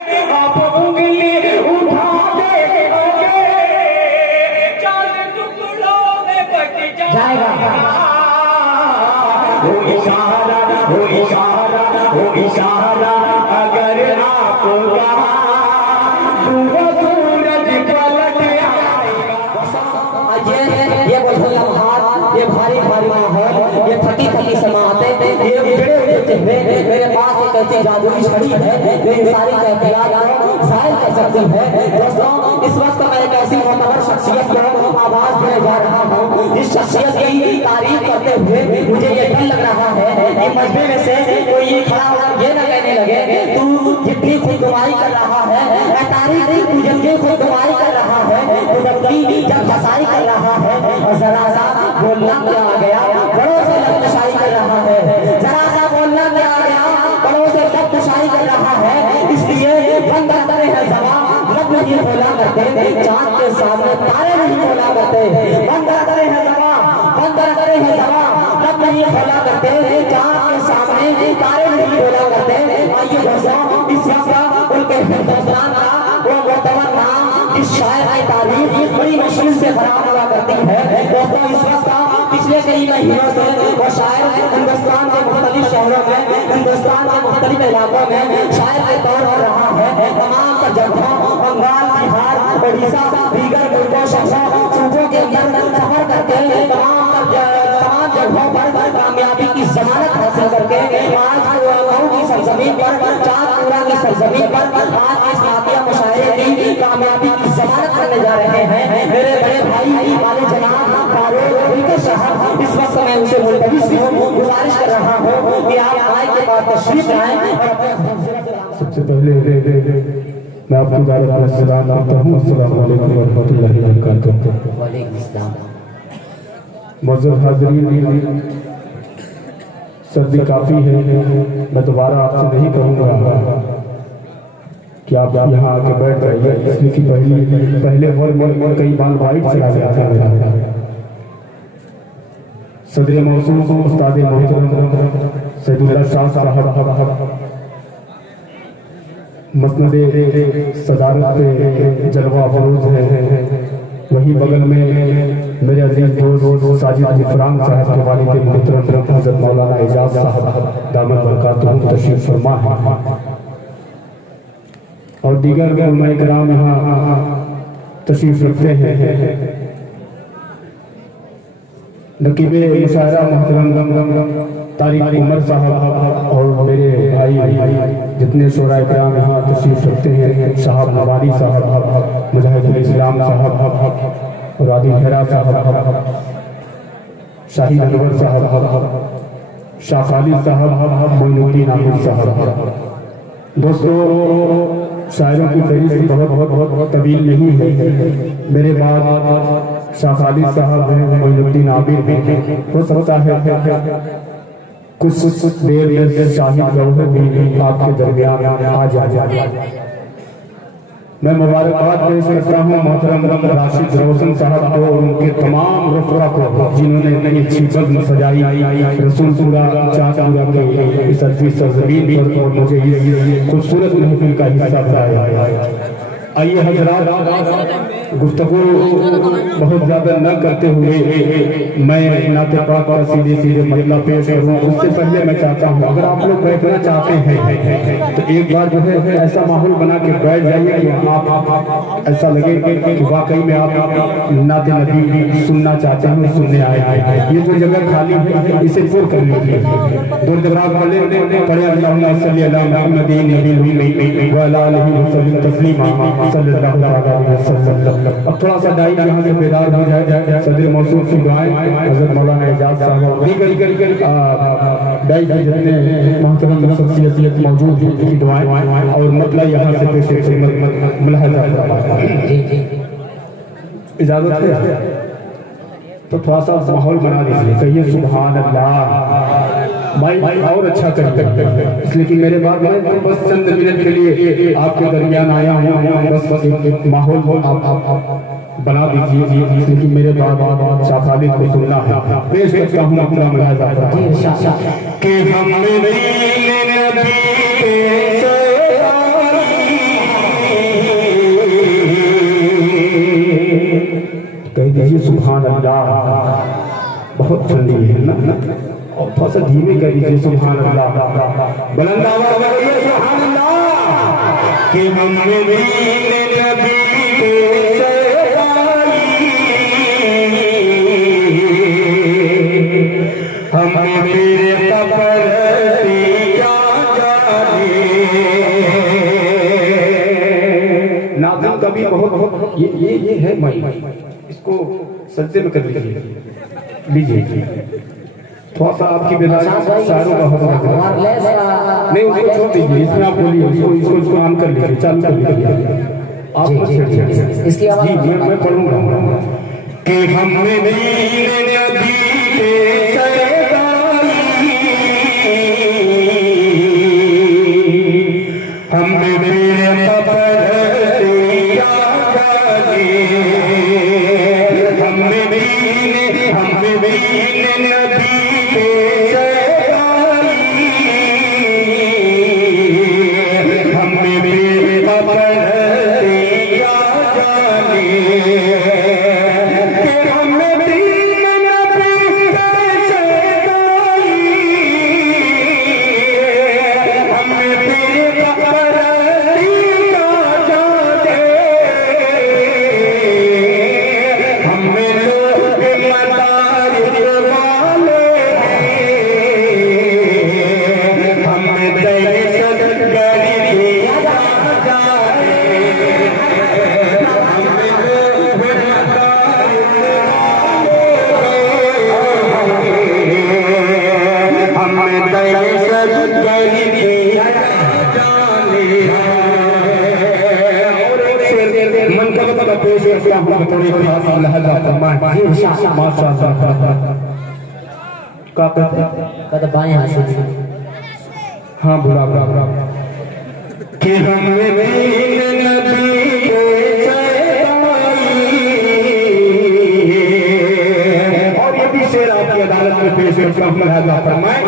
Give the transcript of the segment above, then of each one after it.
आप उंगली उठा दे चांद टुकड़ों में बट जाएगा। वो इशारा वो इशारा वो इशारा अगर आपका सूरज पलट आएगा। ये बोलिया हाथ, ये भारी भारी माहौल, ये फटी फटी समाते, ये उजड़े हुए चेहरे, मेरे पास एक ऐसी जादुई छड़ी है जो सारी कहतियात जाहिर कर सकती है। दोस्तों, इस वक्त मैं एक ऐसी मोहतबर शख्सियत को आवाज देने जा रहा हूँ जिस शख्सियत की तारीफ करते हुए मुझे ये डर लग रहा है कि मजबे में से कोई ये खड़ा ये न कहने लगे तू जितनी खुदगवाही कर रहा है, मैं तारीफ तू जितनी खुदगवाही कर रहा है, तू जब हसाई कर रहा है और जरा सा बोलना क्या आ गया बड़ों से लफ्ज़शाई कर रहा है, जरा सा बोलना क्या आ गया बड़ों से लफ्ज़शाई कर रहा है। इसलिए बंद करे है ज़बान, लब नहीं बोला करते, चांद के सामने तारे नहीं बोला करते। बंद करे है ज़बान, बंद करे है ज़बान, लब नहीं बोला करते, चांद के सामने तारे नहीं बोला करते। आइए दोस्तों, इस वक्त उनके हिंदुस्तान का वो मोतबर नाम इस शायर की तारीफ बड़ी मुश्किल से खराब हुआ करती है। दोस्तों, इस वक्त पिछले कई महीनों से वो शायर हिंदुस्तान के मुख्तलिफ शहरों में, हिंदुस्तान के मुख्तलिफ इलाकों में शायर के तौर पर रहा है। तमाम जगहों बंगाल, बिहार, उड़ीसा, दीगर मुल्कों शहरों सूबों के अंदर सफर करके तमाम जगहों पर कामयाबी की जमानत हासिल करके आज की सरजमीन पर, चांदपुरा की सरजमीन पर आज इस काफिया मुशायरे की कामयाबी की जमानत करने जा रहे हैं मेरे बड़े भाई वाले जनाब फारूक उनके साहब। इस वक्त मैं उनसे मुल्तविस हूँ, गुजारिश कर रहा हूँ कि आप आए के बाद तशरीफ लाएं। सबसे पहले मैं आपको सलाम करता हूँ। अस्सलाम वालेकुम व रहमतुल्लाहि व बरकातुहू। वालेकुम अस्सलाम। मुअज़्ज़ज़ हाज़िरीन, सर्दी काफ़ी है, मैं दोबारा आपसे नहीं कहूँगा कि आप यहाँ आके बैठ जाइए, इसलिए कि पहले हॉल में कई बार वाइट चला गया था। सदर मौसूम उस्ताद मोहतरम सैयदुल्लाह शाह साहब मसनदे सदारत पे जलवा अफरोज है। वहीं बगल में मेरे अजीज दोस्त साजिद गुफरान साहब के वालिद मोहतरम हज़रत मौलाना एजाज साहब दामद बरकातुहू तशरीफ फरमा है और दीगर उलमाए किराम यहाँ तशरीफ रखते हैं। नकीबे मुशायरा मोहतरम तारिक उमर साहब और मेरे भाई जितने शोराए किराम यहाँ तशरीफ रखते हैं, साहब नवारी साहब, मुजाहिदुल इस्लाम साहब और आदिल हेरा साहब, शाहिद अनवर साहब, शाह खालिद साहब, मोइनुद्दीन आमिर साहब। दोस्तों, शायरों की फहरिस्त बहुत तवील नहीं है। मेरे बाद शाह खालिद साहब हैं, मोइनुद्दीन आमिर हैं, हो सकता है कुछ देर में शाहिद गौहर भी आपके दरमियान आ जाए। मैं मुबारकबाद पेश करता हूँ मोहतरम राशिद रोशन साहब को और उनके तमाम रफ़ा को जिन्होंने इतनी अच्छी बज़्म सजाई रसूलपुरा चांदपुरा के इस अज़ीज़ सरज़मीन पर और मुझे इस खूबसूरत महफिल का हिस्सा बनाया। आइए हज़रात, गुफ्तगू बहुत ज्यादा न करते हुए मैं नाते पाक का सीधे सीधे मतलब पेश करूँ। उससे पहले मैं चाहता हूँ अगर आप लोग बैठना चाहते हैं तो एक बार जो है ऐसा माहौल बना के बैठ जाइए कि आप ऐसा लगे कि वाकई में आप नाते नबी सुनना चाहते हैं, सुनने आए हैं। ये जो जगह खाली है इसे पूर्ण कर लीजिए। दो दराज वाले पढ़े अल्लाहुम्मा सल्ली अला मुहम्मद नबी व अला आलिहि वसल्लम तस्लीमा सल्लल्लाहु अलैहि वसल्लम। अब थोड़ा सा डाई यहाँ से बेदार हो जाए, सदर मौसूम की दुआएं हज़रत मौलाना एजाज साहब डाई के जितने मोहतरम शख्सियत मौजूद हैं उनकी दुआएं और मतलब यहाँ से पेश मुलाहिज़ा इजाजत है तो थोड़ा सा माहौल बना दीजिए, कहिए सुभान अल्लाह। माइक और अच्छा करते इसलिए कि मेरे बाद मैं बस चंद मिनट के लिए आपके दरमियान आया हूँ, बस एक माहौल आप बना दीजिए, इसलिए कि मेरे बाद शाह खालिद को सुनना है। पेश करता हूँ अपना मुलाहिज़ा कि हम अल्लाह। बहुत ठंडी है ना, और थोड़ा सा धीमे कर दीजिए। सुभान अल्लाह, बुलंद आवाज में कहिए सुभान अल्लाह। कि हमने दीन नबी के हमें मेरे कबर क्या जाने। नाज़िम कभी बहुत ये है मई, इसको सज्जे में कर लीजिए। थोड़ा सा आपकी बेदारी शायरों का हौसला नहीं, उसको छोड़ दीजिए। इसमें आप बोलिए, इसको ऑन कर लीजिए, चालू कर लीजिए। आप इसकी आवाज जी मैं पढ़ूंगा कि हमने दीन नबी हमने मेरे कबर क्या जाने। हमने दीन नबी हमने मेरे कबर क्या जाने। बाएं हाथ से हाँ बुरा कि हमने दीन नबी और ये भी शेर आपकी अदालत में पेश है। फरमाए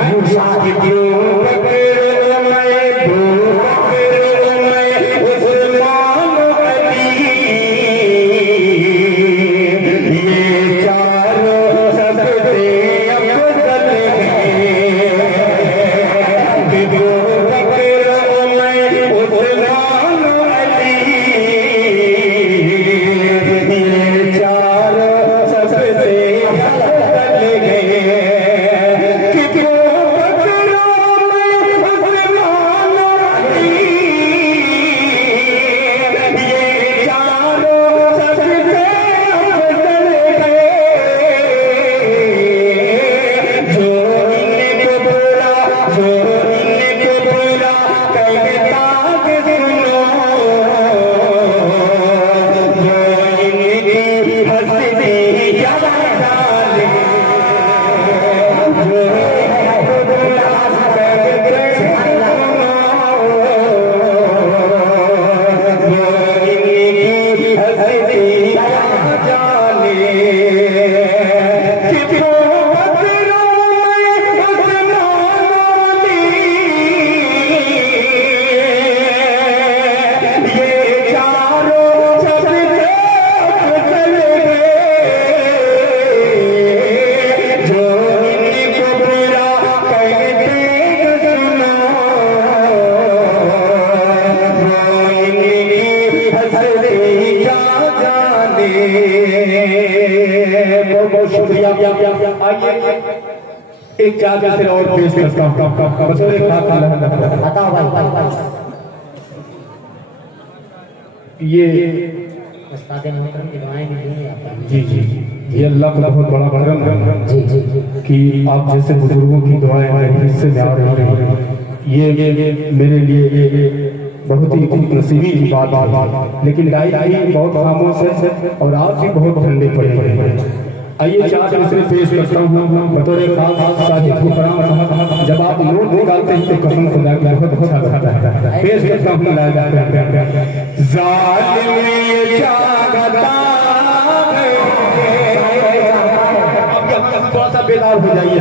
बहुत शुक्रिया। आइए एक चार से और पेश करता हूँ। ये जी जी ये अल्लाह का बहुत बड़ा करम है कि आप जैसे बुजुर्गों की दुआएं मेरे हिस्से में आ रही हैं। ये मेरे लिए बहुत ही खुशनसीबी की बात। लेकिन लाइट बहुत खामोश है और आप भी बहुत ठंडे पड़े। आइए चार मिसरे पेश करता हूँ बतौर खास साजिद खुराम। जब आप नोट निकालते हैं तो कसम खुदा की बहुत अच्छा लगता है। पेश करता हूँ थोड़ा सा बेदार हो जाइए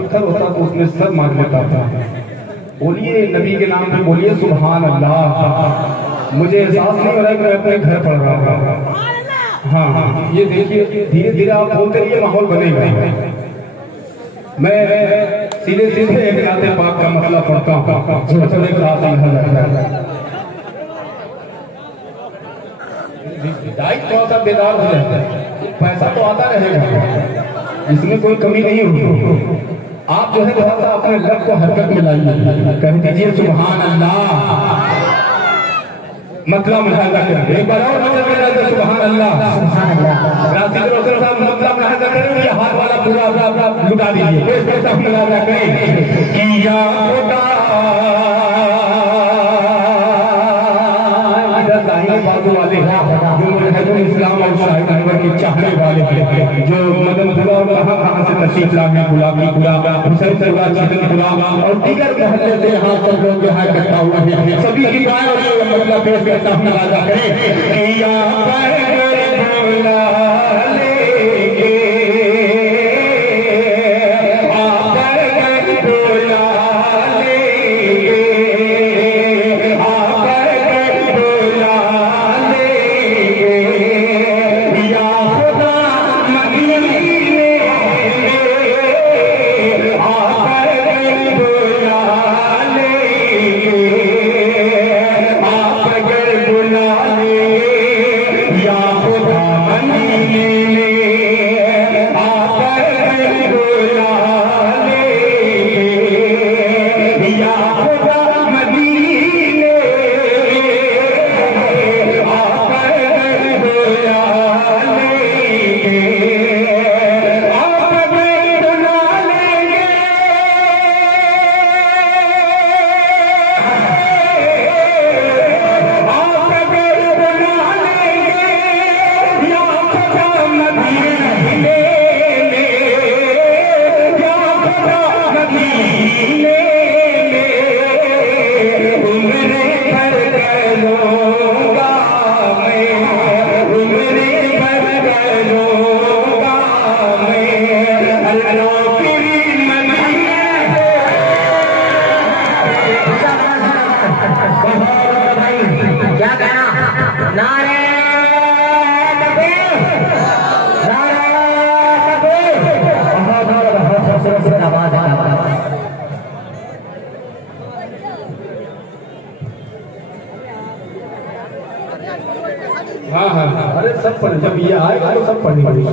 पत्थर होता तो उसमें सर मार लेता था। बोलिए नबी के नाम पे बोलिए सुभान अल्लाह। मुझे एहसास नहीं हो रहा है कि मैं अपने घर पढ़ रहा हूँ। हाँ, ये देखिए धीरे धीरे आप बोलते रहिए, माहौल बनेगा। मैं सीधे सीधे एक नाते पाक का मतलब पढ़ता हूँ। एक रात थोड़ा सा बेदार हो जाता है, पैसा तो आता रहेगा, इसमें कोई कमी नहीं होगी। आप जो है थोड़ा सा अपने लब को हरकत में लाइए, कह दीजिए सुभान अल्लाह। मतलब मुलाहिजा करें, एक बार और मतलब मिला तो सुभान अल्लाह। राशिद रोशन साहब मतलब मुलाहिजा करें, ये हाथ वाला पूरा लुटा दीजिए। इस तरह मुलाहिजा करें कि या खुदा बाजू वाले जो इस्लाम और शाहिद अनवर के चाहने वाले हैं, जो मदनपुरा और कहां से तशरीफ लाए, गुलाबीपुरा, हुसैनपुरा, चिकनपुरा और दीगर मोहल्ले से यहाँ सब लोग यहाँ इकट्ठा हुए हैं। सभी की गाय और मतलब पेश करता हूँ, राजा करें अरे सब पढ़, जब ये आएगा तो सब पढ़नी पड़ेगी।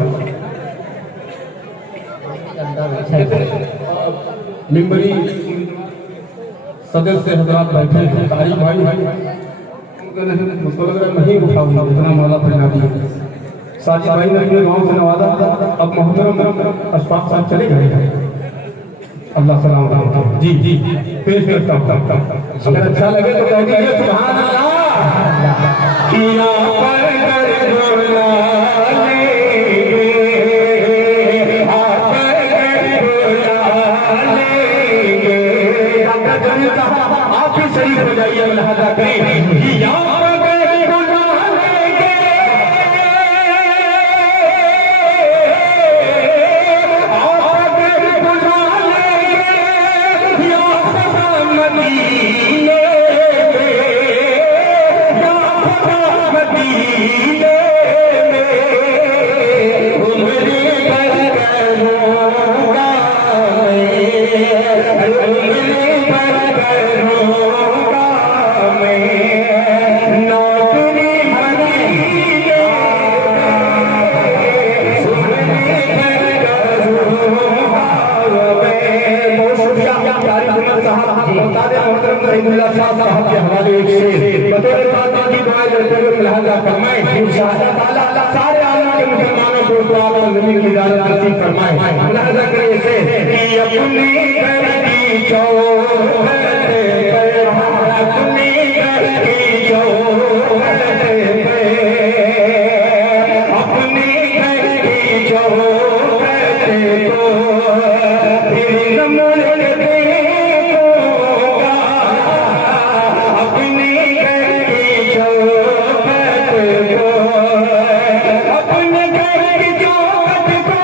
मिंबरी सदस्य हजरात बैठे हैं, तारीख भाई उसको लग रहा है नहीं उठाऊंगा, इतना मौला पढ़ना दिया। साजिद भाई ने अपने गाँव से नवाजा, अब मोहम्मद अशफाक साहब चले गए। अल्लाह सलाम जी जी पेश करता हूँ। अगर अच्छा लगे तो कह दीजिए सुभान अल्लाह। आप भी शरीफ हो जाइए, लिहाजा करें सारे आलम के मुसलमानों को तो आप जमीन की इजाजत नसीब फरमाए। लिहाजा करिए से कि अपनी घर की चौखट पे, अपनी घर की चौखट पे, अपनी घर की चौखट को फिर न मुड़ देखूंगा, अपनी घर की चौखट को, अपने घर की चौखट को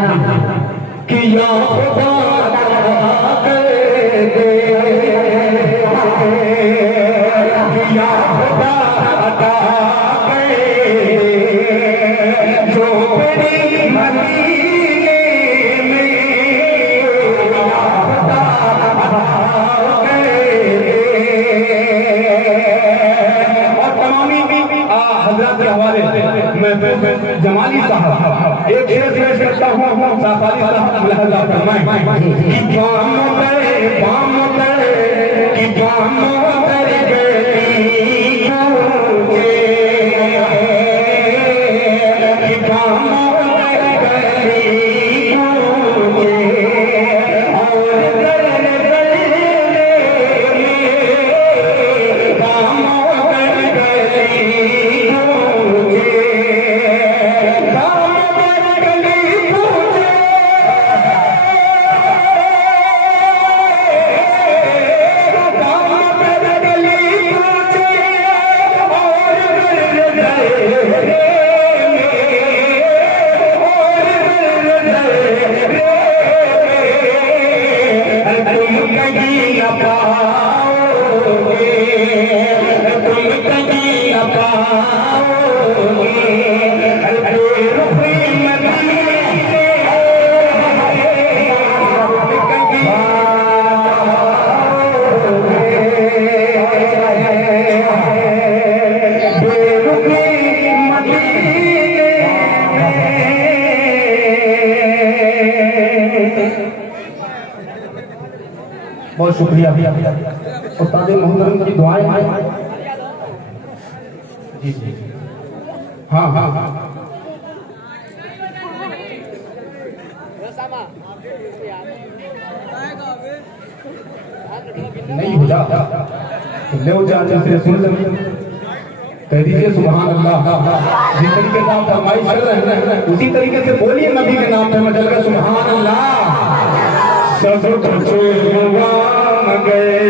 कि या खुदा कर दे, या खुदा अता कर दे जो बड़ी मदीने में, या खुदा अता कर दे। और तमामी हजरत के हवाले मैं जमाली साहब एक शेर पेश करता हूँ। साफाली साहब मुलाहजा फरमाएं कि बाम पर कि बाम पर गई मुझे, कि बाम पर गई मुझे और दर दर बाम पर गई मुझे, बाम पर गई मुझे, बहुत शुक्रिया उस्ताद मोहम्मद की दुआएं जी जी हाँ हाँ हाँ नहीं हो जा ले से सुन कह दीजिए सुभान अल्लाह। जिस तरीके से आप फरमाइश कर रहे हैं उसी तरीके से बोलिए नबी के नाम पे मचल कर सुभान अल्लाह। सब कुछ गए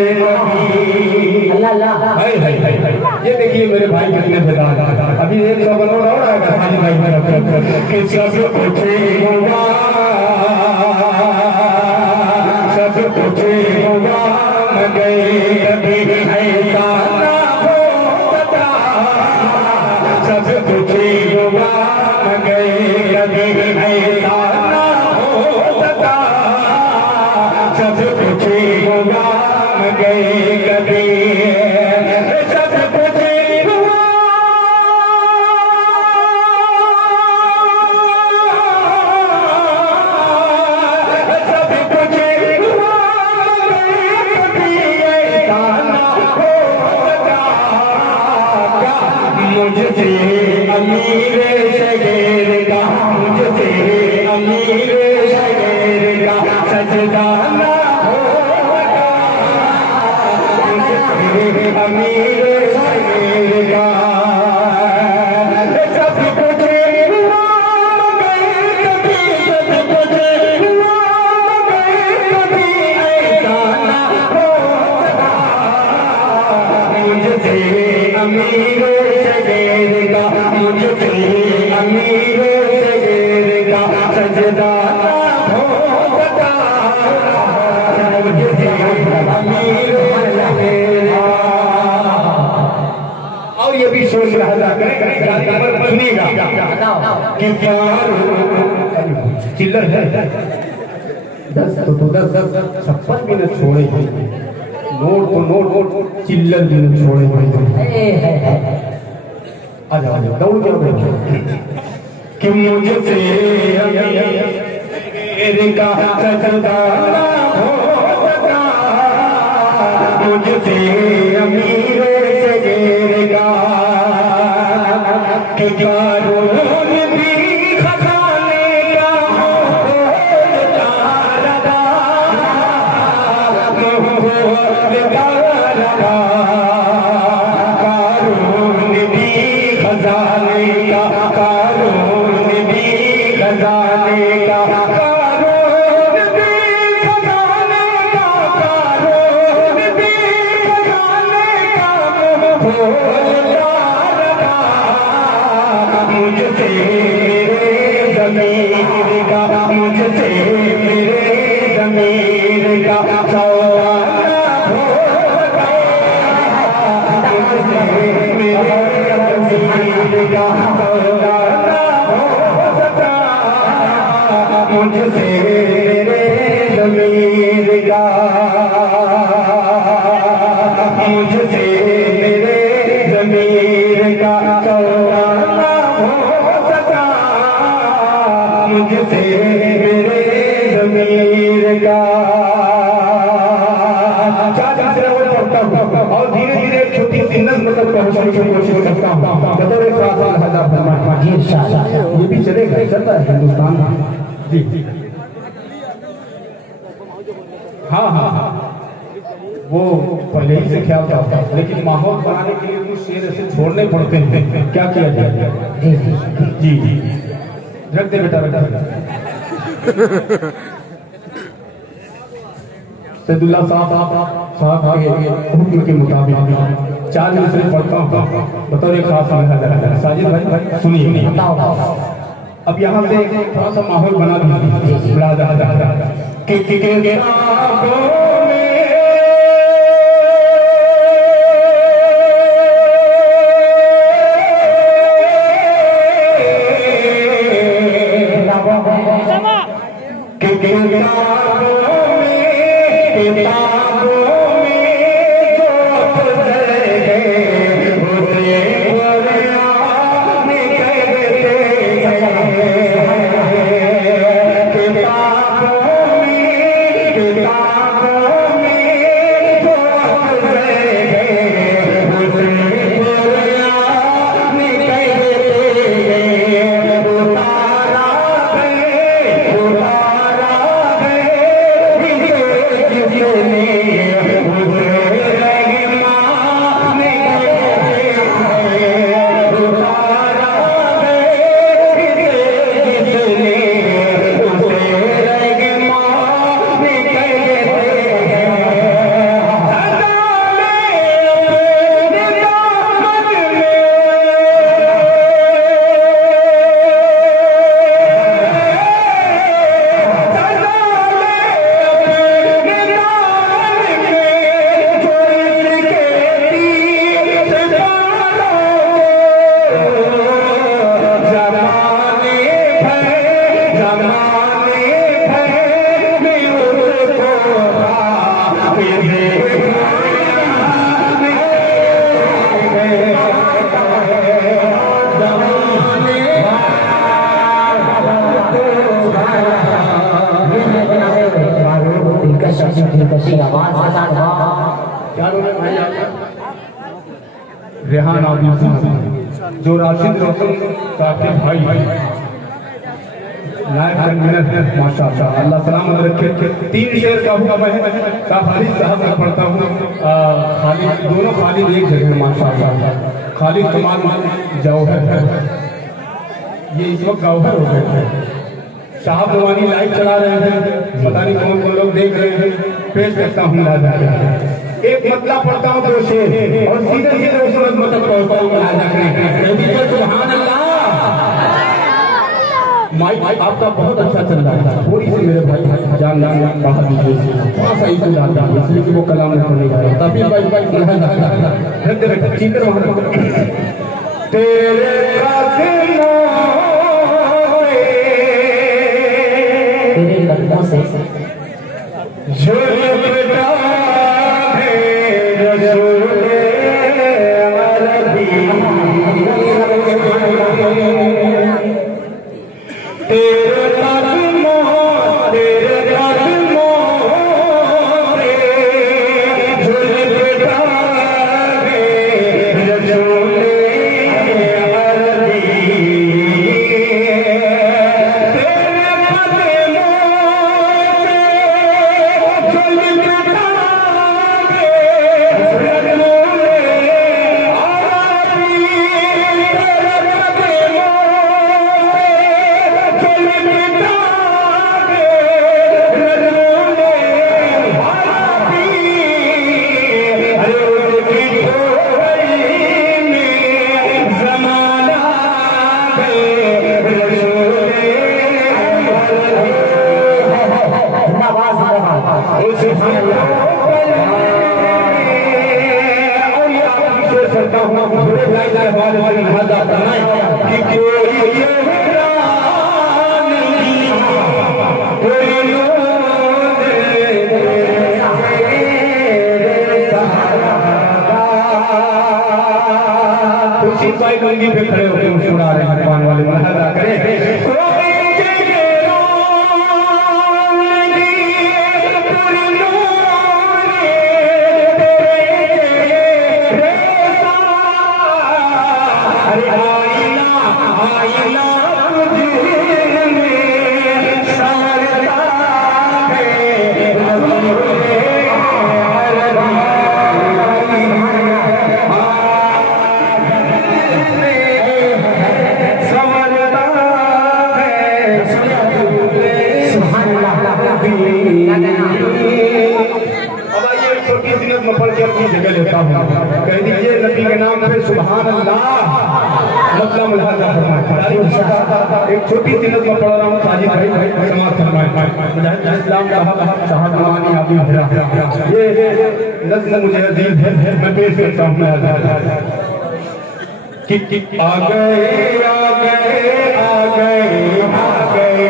ये देखिए मेरे भाई कितने बेदार। अभी एक सब नोट और आएगा सानी भाई मेरा कि सब कुछ गए कभी ऐसा ना हो सका, सब कुछ गए कभी ऐसा ना हो सका, सब कुछ गए कभी सब कुछ मुझसे अमीर शगेर का, मुझसे अमीर शगेर का सजदा ना होगा, मुझसे अमीर शगेर का सब कुछ कभी, सब कुछ कभी ऐसा ना होगा, मुझसे अमीर मुझसे अमीर शगेर का सजदा हो सका, मुझसे अमीर शगेर का। और ये भी सोच रहा सुनिएगा कि चिल्लर है 10 तो 10 56 भी न छोड़े, नोट तो नोट चिल्लर भी न छोड़े। आ जाओ दौड़ जाओ कि मुझसे का सजदा हो सका, मुझसे अमीर शगेर का कि कारून भी खजाने का मुझे मुझसे मेरे ज़मीर का सौदा हो सका, मुझसे मेरे ज़मीर का सौदा हो सका, मुझसे मेरे ज़मीर का, मुझसे मेरे ज़मीर का सौदा हो सका, मुझसे मेरे ज़मीर का। और धीरे धीरे छोटी सी नज़्म तक पहुंचने की कोशिश करता हूँ। बतौर ये भी चलेगा, चलता है हिंदुस्तान में। जी हाँ हाँ हाँ, वो पहले ही से ख्याल था, लेकिन माहौल बनाने के लिए कुछ शेर ऐसे छोड़ने पड़ते हैं। क्या किया जाए? जी जी, रख दे बेटा बेटा। सैदुल्लाह साहब हुक्म के मुताबिक 4 मिसरे पढ़ता हूँ बतौर एक खास। साजिद भाई सुनिए, अब यहाँ से थोड़ा सा माहौल बना दीजिए। रेहान आदिल साहब जो राशिद रोशन साहब के भाई नायब कन्वीनर हैं, माशाअल्लाह अल्लाह सलामत रखे। 3 शेर का हुक्म है, खालिद साहब मैं पढ़ता हूँ। खालिद दोनों खालिद एक जगह माशाअल्लाह। खालिद कमाल जौहर है, ये इस वक्त जौहर हो गए थे। साहब नवानी लाइव चला रहे हैं, पता नहीं कौन कौन लोग देख रहे हैं। पेश करता हूँ एक मतला पढ़ता हूँ 2 शेर और सीधे सीधे उस मतलब पढ़ता हूँ। सुभान अल्लाह। माइक आपका बहुत अच्छा चल रहा है, थोड़ी सी मेरे भाई जान बाहर दीजिए, थोड़ा सा इसको डालता है इसलिए कि वो कलाम में पढ़ने जा रहा है। तभी तेरे कदमों से गंगी पे खड़े होकर सुना रहे हैं पान वाले महला करें जगह लेता हूँ कह दीजिए नबी के नाम पे सुभान अल्लाह मतलब मुलाजा फरमाए। एक छोटी सी नज़्म पढ़ रहा हूँ साजिद भाई समाज फरमाए इस्लाम साहब रवानी आदमी भरा ये नज़्म मुझे अजीज है मैं पेश करता हूँ कि आ गए आ गए आ गए आ गए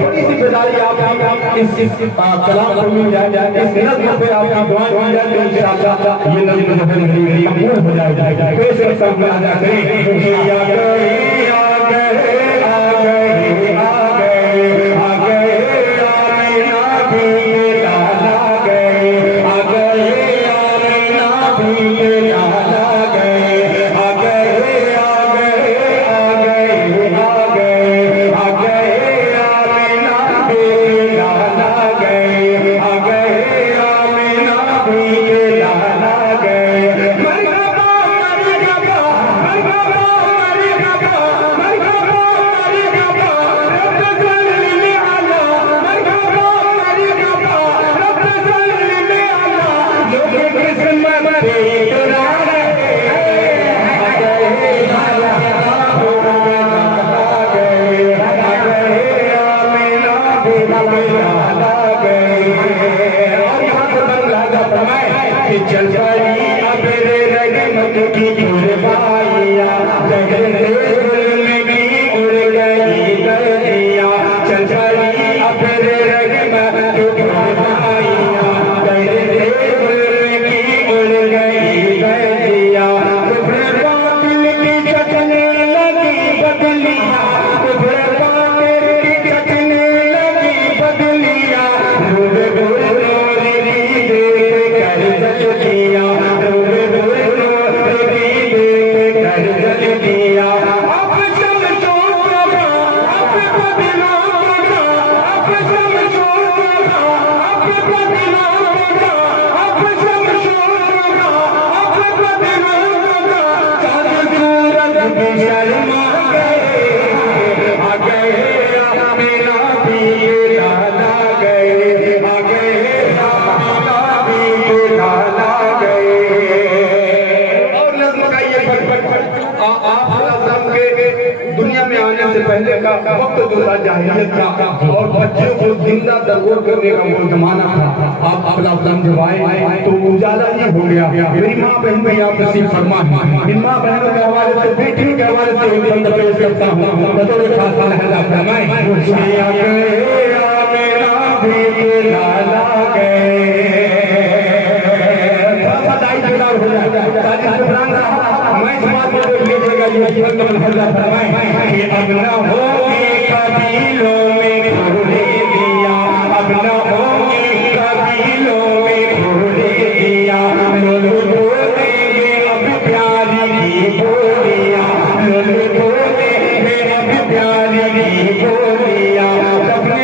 थोड़ी सी बेदारी आप इस कलाम को मिल जाए इस नज़्म पे आपकी दुआएं मिल जाए तो इंशाअल्लाह ये नज़्म जो है मेरी कबूल हो जाएगा। पेश करता हूं अदा करें आ गए आ गए आ गए आ गए आ गए आमीना भी लाला गए आ गए आमीना भी लाला गए आ गए आ गए आ गए आ गए आ गए आमीना भी लाला गए आ गए आमीना भी लाला गए मरहबा मरहबा मरहबा मरहबा मरहबा मरहबा रब सल्ली अला मरहबा मरहबा रब सल्ली अला लोग किस्मत पे इतरा रहे आ गए लाला गए आ गए आमीना भी लाला गए और यहाँ से बंगला फरमाए कि चल पड़ी अब रे रगमत की कुर्बानिया गगन से में उड़ गई दरिया चल पड़ी अब रे रगमत की कुर्बानिया गगन से में उड़ गई दरिया उभरे बादल की चटने लगी बदलिया उभरे बादल की चटने लगी बदलिया रोड रोड रोड कर जल दिया रोड रोड रोड कर जल दिया अब समझो अब बदला अब समझो अब बदला अब समझो अब बदला चांद सूरज भी शर्मा गए आ गए आमीना भी लाला गए आ गए आमीना भी लाला गए। और नज़्म का ये आप के दुनिया में आने से पहले का वक्त जो था जाहिलियत का और बच्चों को जिंदा दरगोर करने का वो जमाना था। आप अपना जब आए तो उजाला ही हो गया। मेरी माँ बहन में आप नसीब फरमा इन माँ बहनों के हवाले से बेटियों के हवाले से एक बंद पेश करता हूँ बतौर खास लहजा फरमाए आ गए आमीना भी लाला गए हो जाए मैं समाज में लीजिएगा ये लहजा फरमाए कि अब न होगी कबीलों में खोले दिया अब न होगी कबीलों में खोले दिया लोग बोलेंगे अब प्यारी की बोलिया लोग बोलेंगे अब प्यारी की बोलिया अपने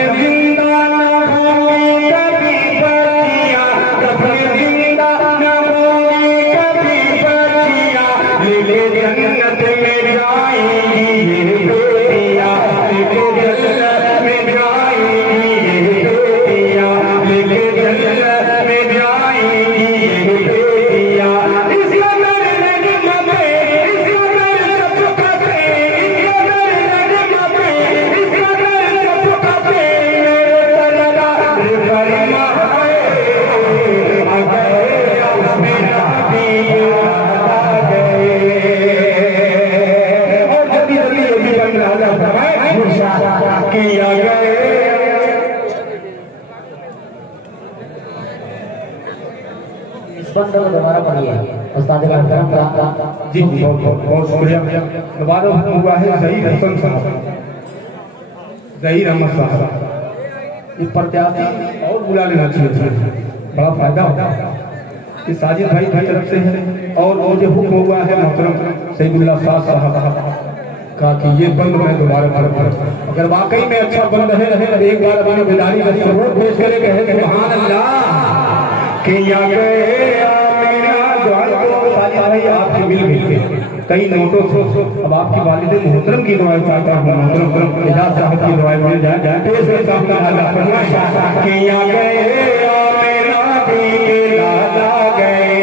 बंद को दोबारा पढ़िए उस्ताद का जी जी बहुत शुक्रिया। दोबारा हुआ है ज़हीर हसन साहब, ज़हीर अहमद साहब। ये प्रत्याशी और बुला लेना चाहिए, बड़ा फायदा होगा। ये साजिद भाई की तरफ से है और जो हुक्म हुआ है मोहतरम सईदुल्लाह साहब का कि ये बंद मैं दोबारा पढ़, अगर वाकई में अच्छा बंद है तो एक बार अपने बिलारी का सबूत पेश करे कहे सुभान अल्लाह कि या गए साजिद भाई आपके मिल गए कई नोटों से। अब आपकी वालिद मोहतरम की दुआएं चाहता हूँ, मोहतरम एजाज साहब की दुआएं मिल जाए पेश करता हूं कि या गए मेरा भी लाला गए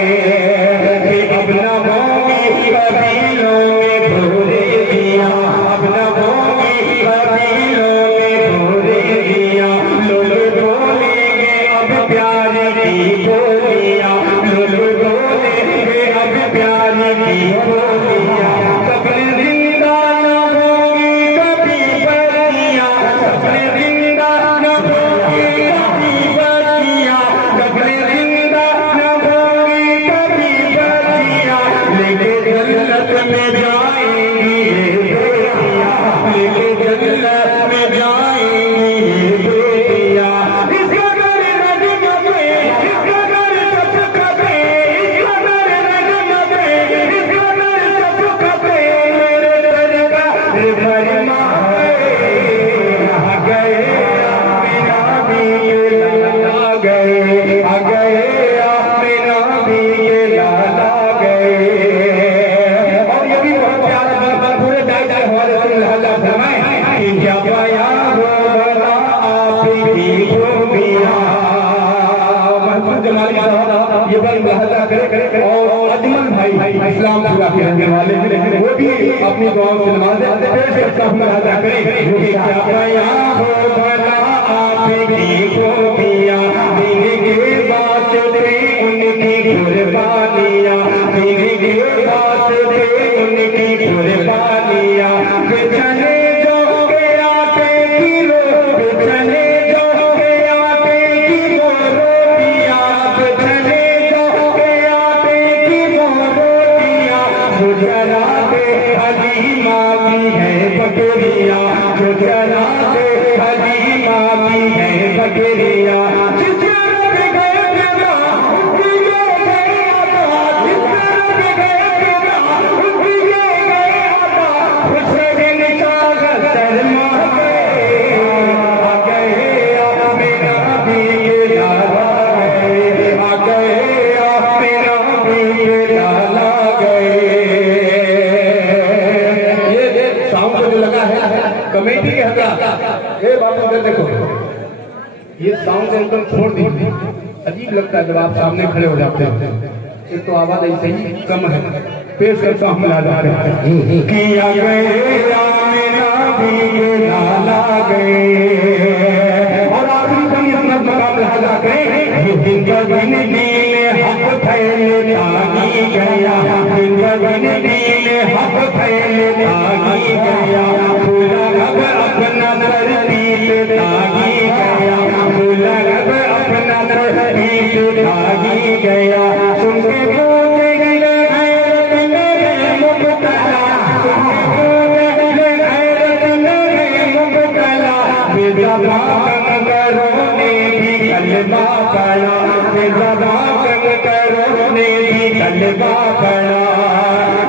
कि अब न होंगी कबीलों में भोरे दिया, अब न होंगी कबीलों में भोरे दिया, लोग बोलेंगे अब प्यार की बोलियां, लोग बोलेंगे अब प्यार की बोलियां, कभी जिंदा न होंगी कभी बतियां, कभी जिंदा न होंगी कभी बतियां, कभी जिंदा न होंगी कभी बतियां, लेके जन्नत में जाएंगी ये बेटियां, लेके जन्नत में जाएंगी ये बेटियां। इसका घर नजम पे, इसका घर चचका पे, इसका घर नजम पे, इसका घर चचका पे, मेरे दरगाह फरमाए आ गए मेरा भी लाला गए, आ गए मेरा भी लाला गए। और ये भी बहुत प्यारा पूरे दायरे हमारे से लाला फरमाए कि क्या पाया हो बड़ा आपकी खूबियां। महफूज जमाली साहब ये बड़ी महल्ला करे और अजमल भाई इस्लाम पूरा करने वाले वो भी अपनी दुआओं से नमाज़ पेश करता हूं महल्ला करे कि क्या पाया हो बड़ा आपकी खूबियां, दीन के वास्ते उनकी कुर्बानियां, दीन के वास्ते उनकी कुर्बानियां, बिछने जो के आटे किलो, बिछने जो के आटे किलो रोटियां, बिछने जो के आटे किलो रोटियां, गुजराते हलीमा की है बकरियां, गुजराते हलीमा की है बकरियां, जिस तरफ गए तेरा उनकी ये गए आता, जिस तरफ गए तेरा उनकी ये गए आता, हुसैन सागर शर्मा गए आ गए मेरा भी लाला गए, आ गए मेरा भी लाला गए। ये साउंड जो लगा है कमेटी के हक ये बात अगर देखो ये साउंड एकदम छोड़ दीजिए, अजीब लगता है जब आप सामने खड़े हो जाते हैं। एक तो आवाज ऐसे ही कम है, पेश करता हूँ मिला जाते हैं कि आ गए मेरा भी लाला गए। और आखिरी बनी अपना मकाम लाला गए, जिंदगी हक फैले आगी गया, जिंदगी हक फैले आगी गया, पूरा रब अपना सर पीट आगी गया, पूरा रब अपना सर पीट आगी गया। सुन के बोले गैरत मेरे मुबतला, सुन के बोले गैरत मेरे मुबतला, बेज़बा करो ने भी कलमा पढ़ा, बेज़बा करो ने भी कलमा पढ़ा।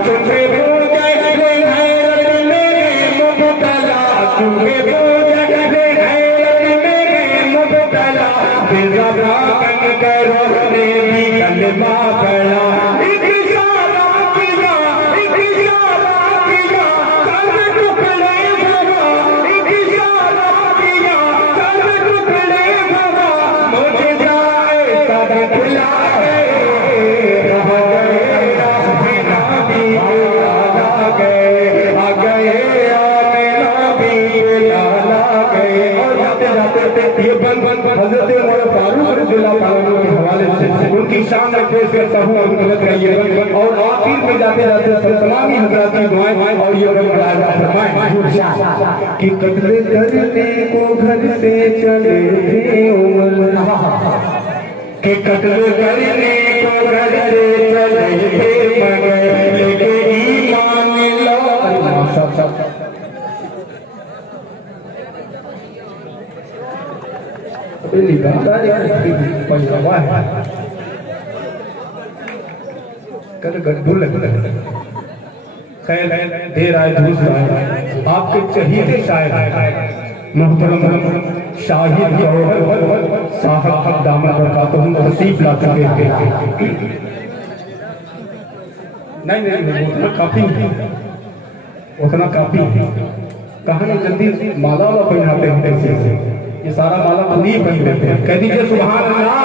सुन के बोले गैरत मेरे मुबतला, सुन के बोले गैरत मेरे मुबतला, बेज़बा करो ने भी कलमा पढ़ा। एक इशारा किया, एक इशारा किया, कर टुकड़े भरा, एक इशारा किया, कर टुकड़े भरा, मुझे जाए सब खिलाए आ गए, आ गए मेरा भी लाला गए। और जाते जाते ये बन हजरत उमर फारूक रज़ियल्लाहु अन्हु के हवाले से उनकी शान में पेश करता हूँ और गलत का ये बन। और आखिर में जाते जाते तमामी हजरात की दुआएं और ये बन बड़ा फरमाएं कि कत्ल करने को घर से चले थे उमर, कि कत्ल करने को घर से चले थे मगर लेके ईमान लो। खैर देर आए दूस आए आपके चहीते शायर मोहतरम शाहिद जौहर साहब दामन बरकातहू तशरीफ ला चुके थे। नहीं उतना काफी कहानी जल्दी माला वाला पहनाते हैं कैसे ये सारा माला नहीं पहन देते हैं। कह दीजिए सुभान अल्लाह।